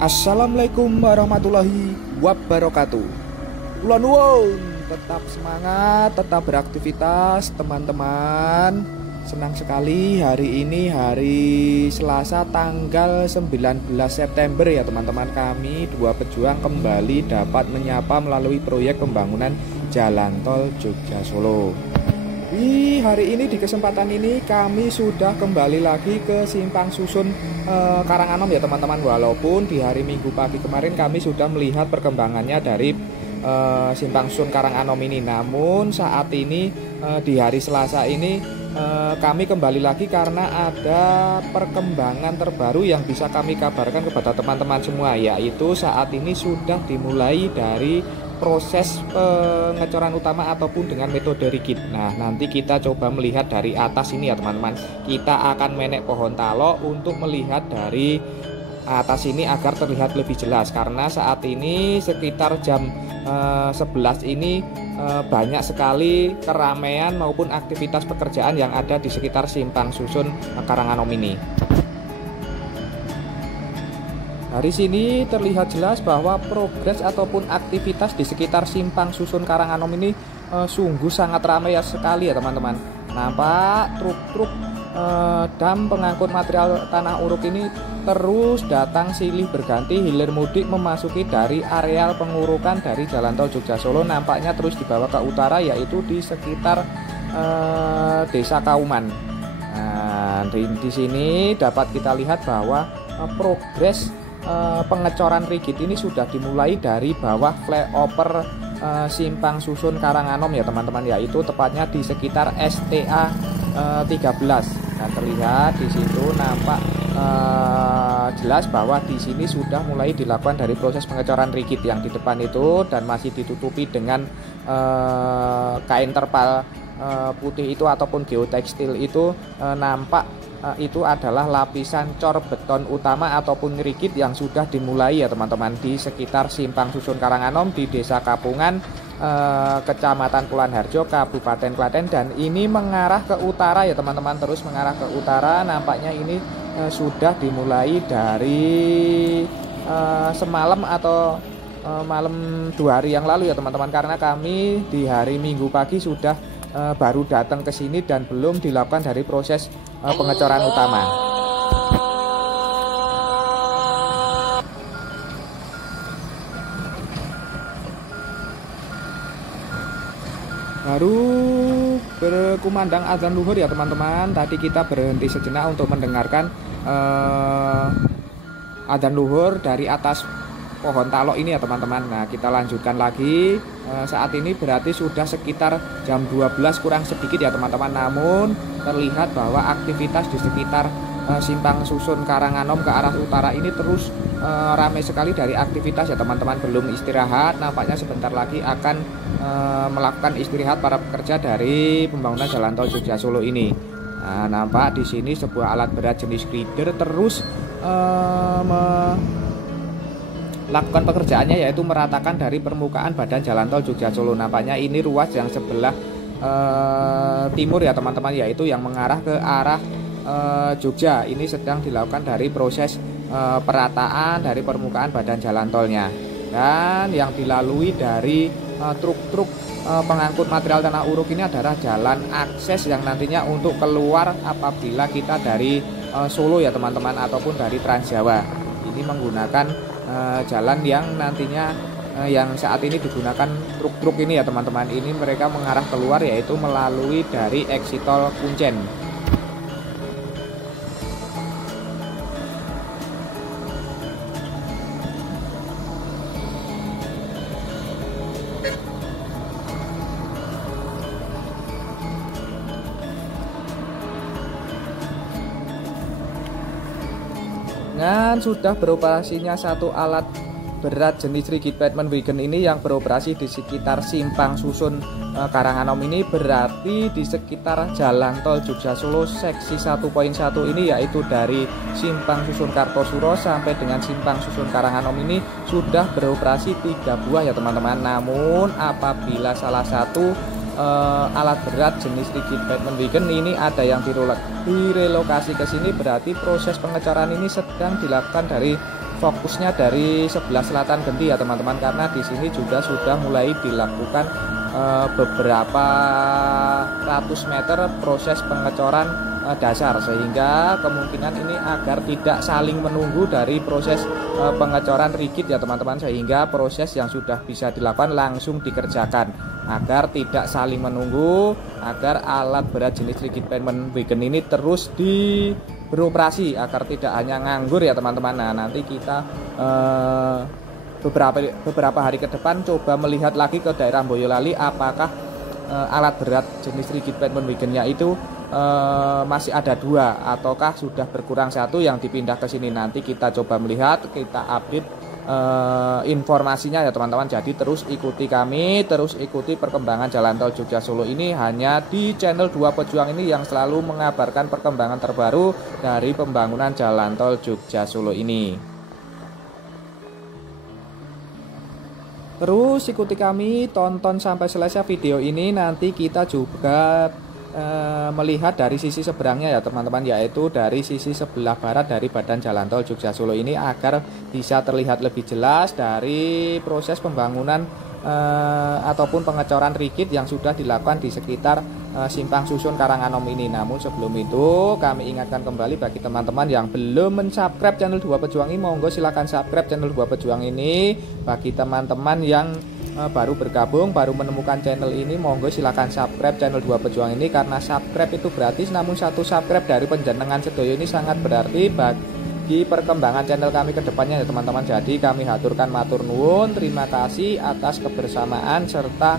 Assalamualaikum warahmatullahi wabarakatuh. Kula nuwun, tetap semangat, tetap beraktivitas teman-teman. Senang sekali hari ini hari Selasa tanggal 19 September ya teman-teman. Kami dua pejuang kembali dapat menyapa melalui proyek pembangunan Jalan Tol Jogja Solo. Hari ini di kesempatan ini kami sudah kembali lagi ke Simpang Susun Karanganom ya teman-teman. Walaupun di hari Minggu pagi kemarin kami sudah melihat perkembangannya dari Simpang Susun Karanganom ini, namun saat ini di hari Selasa ini kami kembali lagi karena ada perkembangan terbaru yang bisa kami kabarkan kepada teman-teman semua, yaitu saat ini sudah dimulai dari proses pengecoran utama ataupun dengan metode rigid. Nah, nanti kita coba melihat dari atas ini ya teman-teman. Kita akan menek pohon talok untuk melihat dari atas ini agar terlihat lebih jelas, karena saat ini sekitar jam 11 ini banyak sekali keramaian maupun aktivitas pekerjaan yang ada di sekitar Simpang Susun Karanganom ini. Dari sini terlihat jelas bahwa progres ataupun aktivitas di sekitar Simpang Susun Karanganom ini sungguh sangat ramai sekali ya teman-teman. Nampak truk-truk dam pengangkut material tanah uruk ini terus datang silih berganti hilir mudik memasuki dari areal pengurukan dari Jalan Tol Jogja Solo, nampaknya terus dibawa ke utara, yaitu di sekitar Desa Kauman. Nah, di sini dapat kita lihat bahwa progres pengecoran rigid ini sudah dimulai dari bawah flyover Simpang Susun Karanganom ya teman-teman, yaitu tepatnya di sekitar STA 13. Nah, terlihat di situ nampak jelas bahwa di sini sudah mulai dilakukan dari proses pengecoran rigid yang di depan itu, dan masih ditutupi dengan kain terpal putih itu ataupun geotekstil itu. Nampak itu adalah lapisan cor beton utama ataupun rigid yang sudah dimulai ya teman-teman di sekitar Simpang Susun Karanganom di Desa Kapungan, Kecamatan Kulon Harjo, Kabupaten Klaten, dan ini mengarah ke utara ya teman-teman, terus mengarah ke utara. Nampaknya ini sudah dimulai dari semalam atau malam 2 hari yang lalu ya teman-teman, karena kami di hari Minggu pagi sudah baru datang ke sini dan belum dilakukan dari proses pengecoran utama. Baru berkumandang azan luhur ya teman-teman. Tadi kita berhenti sejenak untuk mendengarkan azan luhur dari atas pohon talok ini ya teman-teman. Nah, kita lanjutkan lagi. Saat ini berarti sudah sekitar jam 12 kurang sedikit ya teman-teman. Namun terlihat bahwa aktivitas di sekitar Simpang Susun Karanganom ke arah utara ini terus ramai sekali dari aktivitas ya teman-teman. Belum istirahat, nampaknya sebentar lagi akan melakukan istirahat para pekerja dari pembangunan Jalan Tol Jogja Solo ini. Nah, nampak di sini sebuah alat berat jenis grader terus lakukan pekerjaannya, yaitu meratakan dari permukaan badan Jalan Tol Jogja Solo. Nampaknya ini ruas yang sebelah timur ya teman-teman, yaitu yang mengarah ke arah Jogja. Ini sedang dilakukan dari proses perataan dari permukaan badan jalan tolnya, dan yang dilalui dari truk-truk pengangkut material tanah uruk ini adalah jalan akses yang nantinya untuk keluar apabila kita dari Solo ya teman-teman, ataupun dari Trans Jawa. Ini menggunakan jalan yang nantinya yang saat ini digunakan truk-truk ini ya teman-teman. Ini mereka mengarah keluar, yaitu melalui dari exit tol Kuncen. Dan sudah beroperasinya satu alat berat jenis rigid pavement wagon ini yang beroperasi di sekitar Simpang Susun Karanganom ini, berarti di sekitar Jalan Tol Jogja Solo seksi 1.1 ini, yaitu dari Simpang Susun Kartosuro sampai dengan Simpang Susun Karanganom ini sudah beroperasi 3 buah ya teman-teman. Namun apabila salah satu alat berat jenis rigid pavement wagon ini ada yang direlokasi ke sini, berarti proses pengecoran ini sedang dilakukan dari fokusnya dari sebelah selatan Genti ya teman-teman, karena di sini juga sudah mulai dilakukan beberapa ratus meter proses pengecoran dasar, sehingga kemungkinan ini agar tidak saling menunggu dari proses pengecoran rigid ya teman-teman, sehingga proses yang sudah bisa dilakukan langsung dikerjakan agar tidak saling menunggu, agar alat berat jenis rigid pavement wagon ini terus beroperasi agar tidak hanya nganggur ya teman-teman. Nah, nanti kita beberapa hari ke depan coba melihat lagi ke daerah Boyolali apakah alat berat jenis rigid pavement wagonnya itu masih ada 2 ataukah sudah berkurang 1 yang dipindah ke sini. Nanti kita coba melihat, kita update informasinya ya teman-teman. Jadi terus ikuti kami, terus ikuti perkembangan jalan tol Jogja Solo ini hanya di channel 2 Pejuang ini yang selalu mengabarkan perkembangan terbaru dari pembangunan jalan tol Jogja Solo ini. Terus ikuti kami, tonton sampai selesai video ini. Nanti kita juga melihat dari sisi seberangnya ya teman-teman, yaitu dari sisi sebelah barat dari badan jalan tol Jogja Solo ini, agar bisa terlihat lebih jelas dari proses pembangunan ataupun pengecoran rigid yang sudah dilakukan di sekitar simpang susun Karanganom ini. Namun sebelum itu kami ingatkan kembali bagi teman-teman yang belum mensubscribe channel 2 Pejuang ini, monggo silahkan subscribe channel 2 Pejuang ini. Bagi teman-teman yang baru bergabung, baru menemukan channel ini, monggo silahkan subscribe channel 2 Pejuang ini, karena subscribe itu gratis, namun satu subscribe dari penjenengan sedoyo ini sangat berarti bagi perkembangan channel kami ke depannya ya teman-teman. Jadi kami haturkan matur nuwun, terima kasih atas kebersamaan serta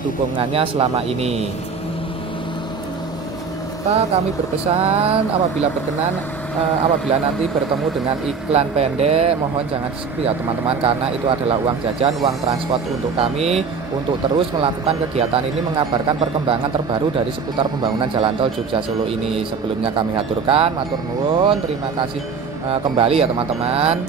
dukungannya selama ini. Kami berpesan apabila berkenan, apabila nanti bertemu dengan iklan pendek, mohon jangan di-skip ya teman-teman, karena itu adalah uang jajan, uang transport untuk kami untuk terus melakukan kegiatan ini, mengabarkan perkembangan terbaru dari seputar pembangunan jalan tol Jogja Solo ini. Sebelumnya kami haturkan matur nuwun, terima kasih kembali ya teman-teman.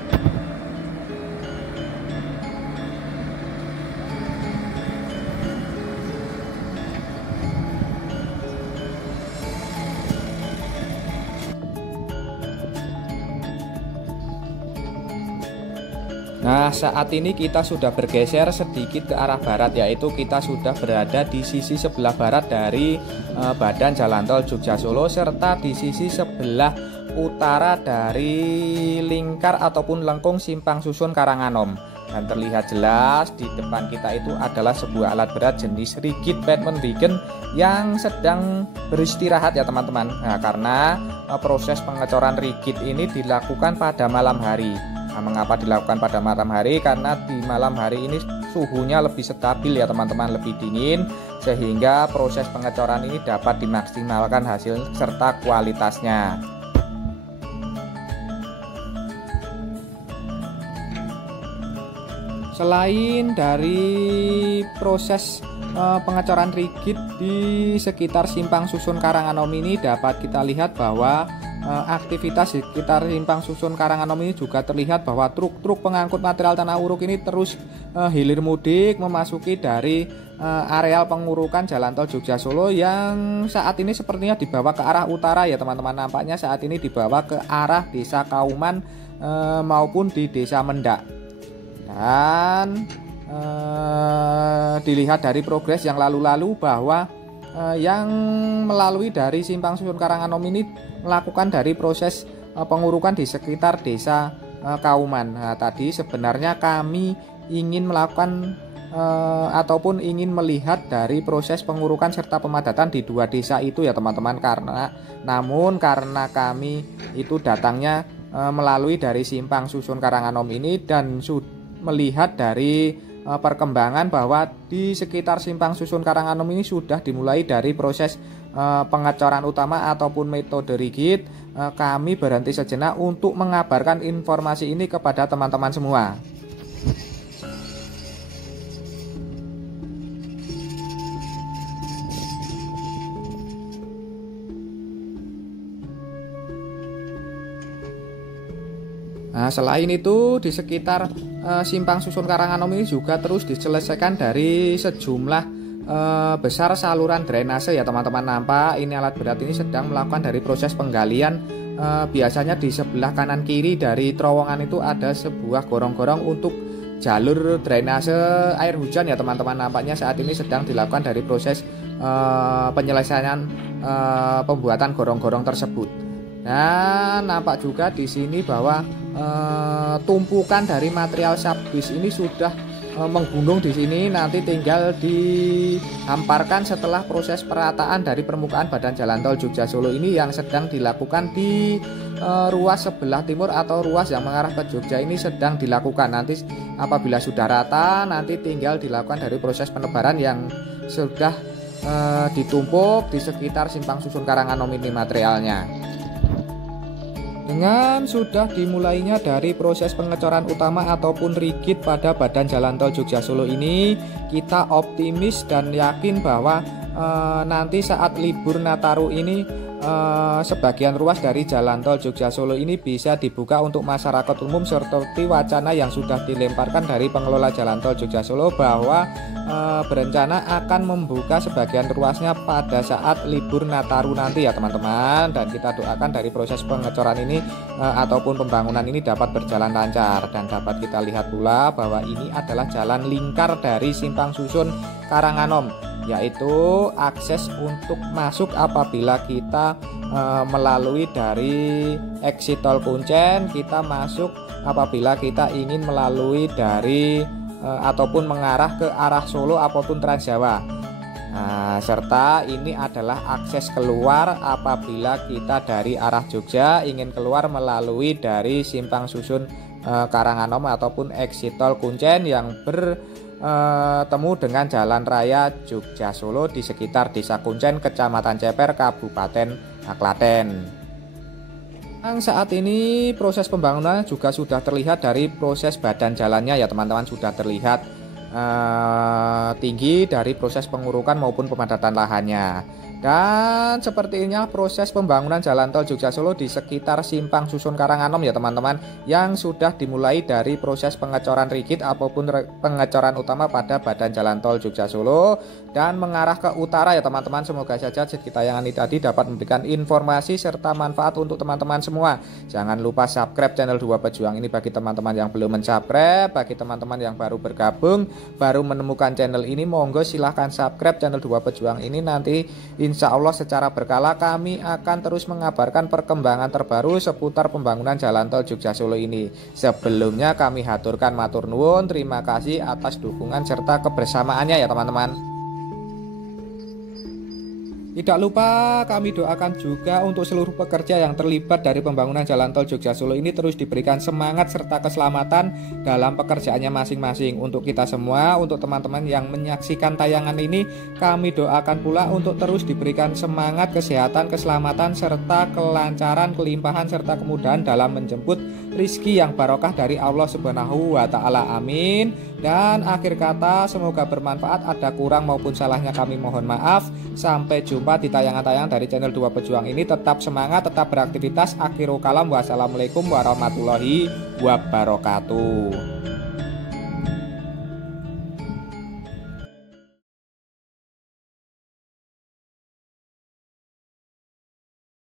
Nah, saat ini kita sudah bergeser sedikit ke arah barat, yaitu kita sudah berada di sisi sebelah barat dari badan jalan tol Jogja Solo, serta di sisi sebelah utara dari lingkar ataupun lengkung simpang susun Karanganom. Dan terlihat jelas di depan kita itu adalah sebuah alat berat jenis rigid pavement wagon yang sedang beristirahat ya teman-teman. Nah, karena proses pengecoran rigid ini dilakukan pada malam hari. Nah, mengapa dilakukan pada malam hari? Karena di malam hari ini suhunya lebih stabil ya teman-teman, lebih dingin, sehingga proses pengecoran ini dapat dimaksimalkan hasil serta kualitasnya. Selain dari proses pengecoran rigid di sekitar simpang susun Karanganom ini, dapat kita lihat bahwa aktivitas di sekitar simpang susun Karanganom ini juga terlihat bahwa truk-truk pengangkut material tanah uruk ini terus hilir mudik memasuki dari areal pengurukan jalan tol Jogja Solo yang saat ini sepertinya dibawa ke arah utara ya teman-teman. Nampaknya saat ini dibawa ke arah desa Kauman maupun di desa Mendak. Dan dilihat dari progres yang lalu-lalu bahwa yang melalui dari simpang susun Karanganom ini melakukan dari proses pengurukan di sekitar desa Kauman. Nah, tadi sebenarnya kami ingin melakukan ataupun ingin melihat dari proses pengurukan serta pemadatan di 2 desa itu ya teman-teman, namun karena kami itu datangnya melalui dari simpang susun Karanganom ini dan melihat dari perkembangan bahwa di sekitar simpang susun Karanganom ini sudah dimulai dari proses pengecoran utama ataupun metode rigid, kami berhenti sejenak untuk mengabarkan informasi ini kepada teman-teman semua. Nah, selain itu di sekitar simpang susun Karanganom ini juga terus diselesaikan dari sejumlah besar saluran drainase ya teman-teman. Nampak ini alat berat ini sedang melakukan dari proses penggalian. Biasanya di sebelah kanan kiri dari terowongan itu ada sebuah gorong-gorong untuk jalur drainase air hujan ya teman-teman. Nampaknya saat ini sedang dilakukan dari proses penyelesaian pembuatan gorong-gorong tersebut. Dan nampak juga di sini bahwa tumpukan dari material subdis ini sudah menggunung di sini, nanti tinggal dihamparkan setelah proses perataan dari permukaan badan jalan tol Jogja Solo ini yang sedang dilakukan di ruas sebelah timur atau ruas yang mengarah ke Jogja ini sedang dilakukan. Nanti apabila sudah rata, nanti tinggal dilakukan dari proses penebaran yang sudah ditumpuk di sekitar simpang susun Karanganom ini materialnya. Dengan sudah dimulainya dari proses pengecoran utama ataupun rigid pada badan jalan tol Jogja Solo ini, kita optimis dan yakin bahwa nanti saat libur Nataru ini sebagian ruas dari jalan tol Jogja Solo ini bisa dibuka untuk masyarakat umum seperti wacana yang sudah dilemparkan dari pengelola jalan tol Jogja Solo bahwa berencana akan membuka sebagian ruasnya pada saat libur Nataru nanti ya teman-teman. Dan kita doakan dari proses pengecoran ini ataupun pembangunan ini dapat berjalan lancar. Dan dapat kita lihat pula bahwa ini adalah jalan lingkar dari simpang susun Karanganom, yaitu akses untuk masuk apabila kita melalui dari exit tol Kuncen, kita masuk apabila kita ingin melalui dari ataupun mengarah ke arah Solo ataupun Trans Jawa. Serta ini adalah akses keluar apabila kita dari arah Jogja ingin keluar melalui dari simpang susun Karanganom ataupun exit tol Kuncen yang bertemu dengan Jalan Raya Jogja Solo di sekitar Desa Kuncen, Kecamatan Ceper, Kabupaten Klaten. Saat ini proses pembangunan juga sudah terlihat dari proses badan jalannya ya teman-teman, sudah terlihat tinggi dari proses pengurukan maupun pemadatan lahannya. Dan sepertinya proses pembangunan jalan tol Jogja Solo di sekitar simpang susun Karanganom ya teman-teman, yang sudah dimulai dari proses pengecoran rigid ataupun pengecoran utama pada badan jalan tol Jogja Solo dan mengarah ke utara ya teman-teman. Semoga saja segi tayangan ini tadi dapat memberikan informasi serta manfaat untuk teman-teman semua. Jangan lupa subscribe channel Dua Pejuang ini bagi teman-teman yang belum mensubscribe. Bagi teman-teman yang baru bergabung, baru menemukan channel ini, monggo silahkan subscribe channel Dua Pejuang ini. Nanti insya Allah secara berkala kami akan terus mengabarkan perkembangan terbaru seputar pembangunan jalan tol Jogja Solo ini. Sebelumnya kami haturkan matur nuwun, terima kasih atas dukungan serta kebersamaannya ya teman-teman. Tidak lupa kami doakan juga untuk seluruh pekerja yang terlibat dari pembangunan jalan tol Jogja Solo ini terus diberikan semangat serta keselamatan dalam pekerjaannya masing-masing. Untuk kita semua, untuk teman-teman yang menyaksikan tayangan ini, kami doakan pula untuk terus diberikan semangat, kesehatan, keselamatan, serta kelancaran, kelimpahan, serta kemudahan dalam menjemput rizki yang barokah dari Allah Subhanahu wa Ta'ala. Amin. Dan akhir kata, semoga bermanfaat. Ada kurang maupun salahnya kami mohon maaf. Sampai jumpa di tayangan-tayangan dari channel Dua Pejuang ini. Tetap semangat, tetap beraktivitas. Akhirul kalam, wassalamualaikum warahmatullahi wabarakatuh.